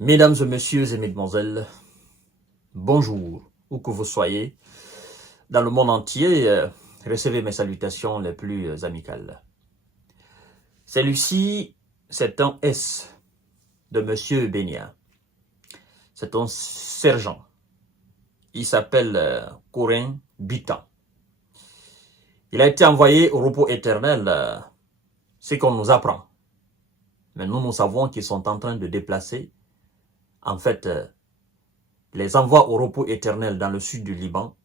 Mesdames et messieurs et mesdemoiselles, bonjour, où que vous soyez, dans le monde entier, recevez mes salutations les plus amicales. Celui-ci, c'est un S de Monsieur Benia. C'est un sergent. Il s'appelle Corin Bitan. Il a été envoyé au repos éternel, c'est qu'on nous apprend. Mais nous savons qu'ils sont en train de déplacer, en fait, les envois au repos éternel dans le sud du Liban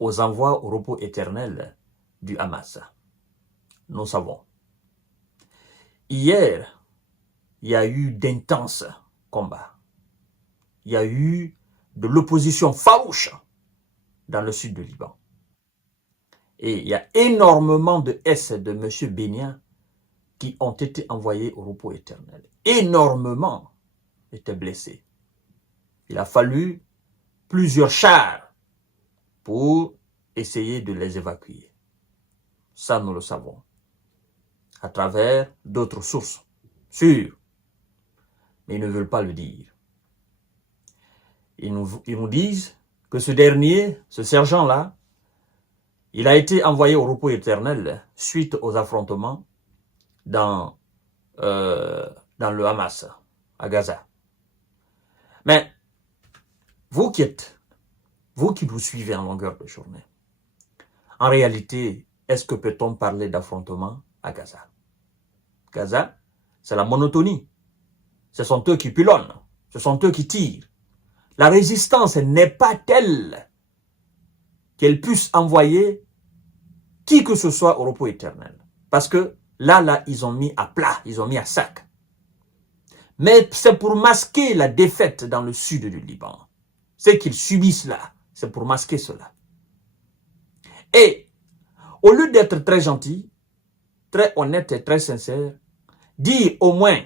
aux envois au repos éternel du Hamas. Nous savons. Hier, il y a eu d'intenses combats. Il y a eu de l'opposition farouche dans le sud du Liban. Et il y a énormément de S de M. Benia qui ont été envoyés au repos éternel. Énormément étaient blessés. Il a fallu plusieurs chars pour essayer de les évacuer. Ça, nous le savons. À travers d'autres sources, sûres. Mais ils ne veulent pas le dire. Ils nous disent que ce dernier, ce sergent-là, il a été envoyé au repos éternel suite aux affrontements dans le Hamas, à Gaza. Mais vous qui vous suivez en longueur de journée, en réalité, est-ce que peut-on parler d'affrontement à Gaza? Gaza, c'est la monotonie. Ce sont eux qui pilonnent, ce sont eux qui tirent. La résistance n'est pas telle qu'elle puisse envoyer qui que ce soit au repos éternel. Parce que là, ils ont mis à plat, ils ont mis à sac. Mais c'est pour masquer la défaite dans le sud du Liban. Ce qu'ils subissent là, c'est pour masquer cela. Et au lieu d'être très gentil, très honnête et très sincère, dire au moins,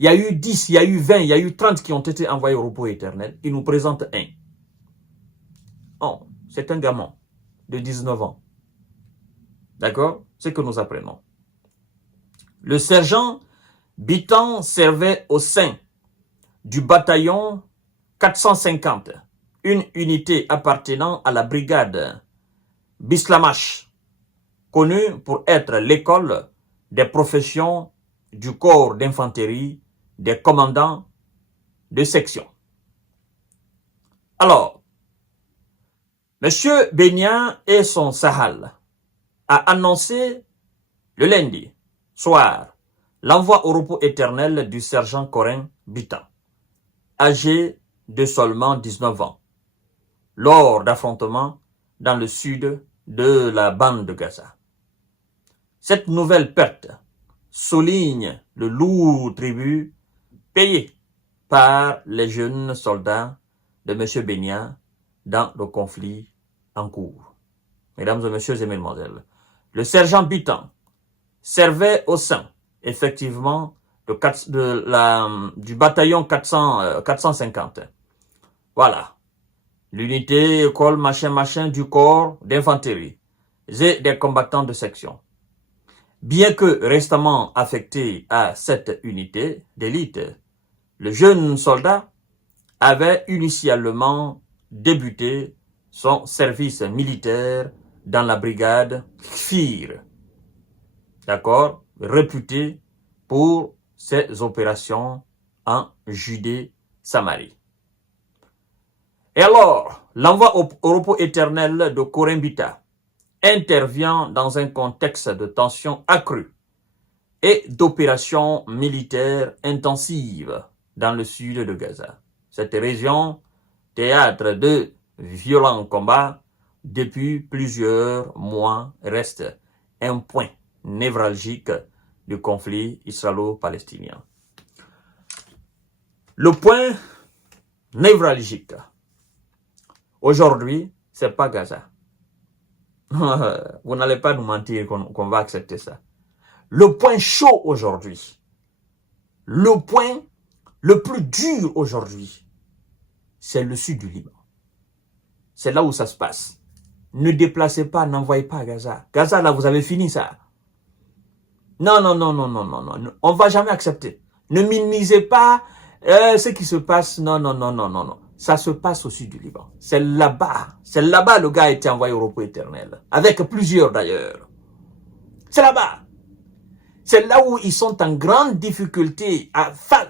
il y a eu 10, il y a eu 20, il y a eu 30 qui ont été envoyés au repos éternel, ils nous présentent un. Oh, c'est un gamin de 19 ans. D'accord? C'est que nous apprenons. Le sergent Bitan servait au sein du bataillon 450, une unité appartenant à la brigade Bislamash, connue pour être l'école des professions du corps d'infanterie des commandants de section. Alors, M. Benia et son Sahal a annoncé le lundi soir l'envoi au repos éternel du sergent Corin Bitan, âgé de seulement 19 ans, lors d'affrontements dans le sud de la bande de Gaza. Cette nouvelle perte souligne le lourd tribut payé par les jeunes soldats de M. Benia dans le conflit en cours. Mesdames et messieurs et mesdemoiselles, le sergent Bitan servait au sein, effectivement, du bataillon 450. Voilà. L'unité, école, machin, du corps d'infanterie et des combattants de section. Bien que récemment affecté à cette unité d'élite, le jeune soldat avait initialement débuté son service militaire dans la brigade Kfir, d'accord, réputée pour ses opérations en Judée-Samarie. Et alors, l'envoi au repos éternel de Corin Bitan intervient dans un contexte de tensions accrues et d'opérations militaires intensives dans le sud de Gaza. Cette région, théâtre de violents combats depuis plusieurs mois, reste un point névralgique du conflit israélo-palestinien. Le point névralgique, aujourd'hui, c'est pas Gaza. Vous n'allez pas nous mentir qu'on va accepter ça. Le point chaud aujourd'hui, le point le plus dur aujourd'hui, c'est le sud du Liban. C'est là où ça se passe. Ne déplacez pas, n'envoyez pas à Gaza. Gaza, là, vous avez fini ça. Non. On ne va jamais accepter. Ne minimisez pas Ce qui se passe, non. Ça se passe au sud du Liban. C'est là-bas le gars a été envoyé au repos éternel. Avec plusieurs d'ailleurs. C'est là-bas. C'est là où ils sont en grande difficulté.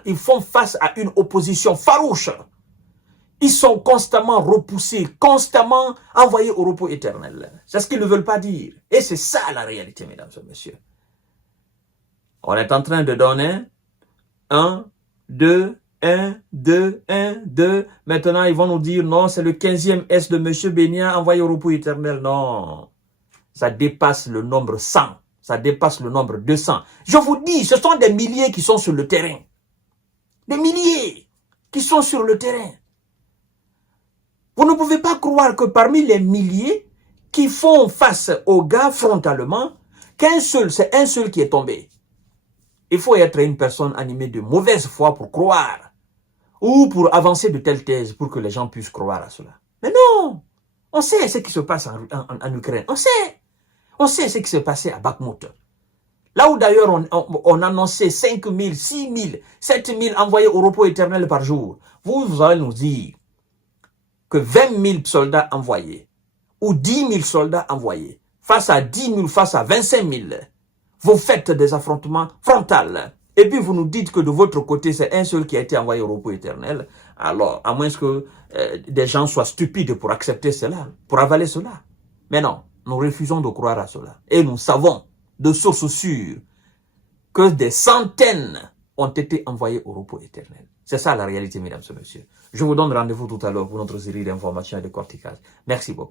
Ils font face à une opposition farouche. Ils sont constamment repoussés, constamment envoyés au repos éternel. C'est ce qu'ils ne veulent pas dire. Et c'est ça la réalité, mesdames et messieurs. On est en train de donner 1, 2, 1, 2, 1, 2. Maintenant, ils vont nous dire, non, c'est le 15e S de M. Bénia envoyé au repos éternel. Non, ça dépasse le nombre 100. Ça dépasse le nombre 200. Je vous dis, ce sont des milliers qui sont sur le terrain. Des milliers qui sont sur le terrain. Vous ne pouvez pas croire que parmi les milliers qui font face aux gars frontalement, c'est un seul qui est tombé. Il faut être une personne animée de mauvaise foi pour croire ou pour avancer de telles thèses pour que les gens puissent croire à cela. Mais non, on sait ce qui se passe en Ukraine. On sait ce qui s'est passé à Bakhmut. Là où d'ailleurs on annonçait 5 000, 6 000, 7 000 envoyés au repos éternel par jour. Vous allez nous dire que 20 000 soldats envoyés ou 10 000 soldats envoyés face à 10 000, face à 25 000, vous faites des affrontements frontaux. Et puis vous nous dites que de votre côté, c'est un seul qui a été envoyé au repos éternel. Alors, à moins que des gens soient stupides pour accepter cela, pour avaler cela. Mais non, nous refusons de croire à cela. Et nous savons de sources sûres que des centaines ont été envoyés au repos éternel. C'est ça la réalité, mesdames et messieurs. Je vous donne rendez-vous tout à l'heure pour notre série d'informations et de cortiquage. Merci beaucoup.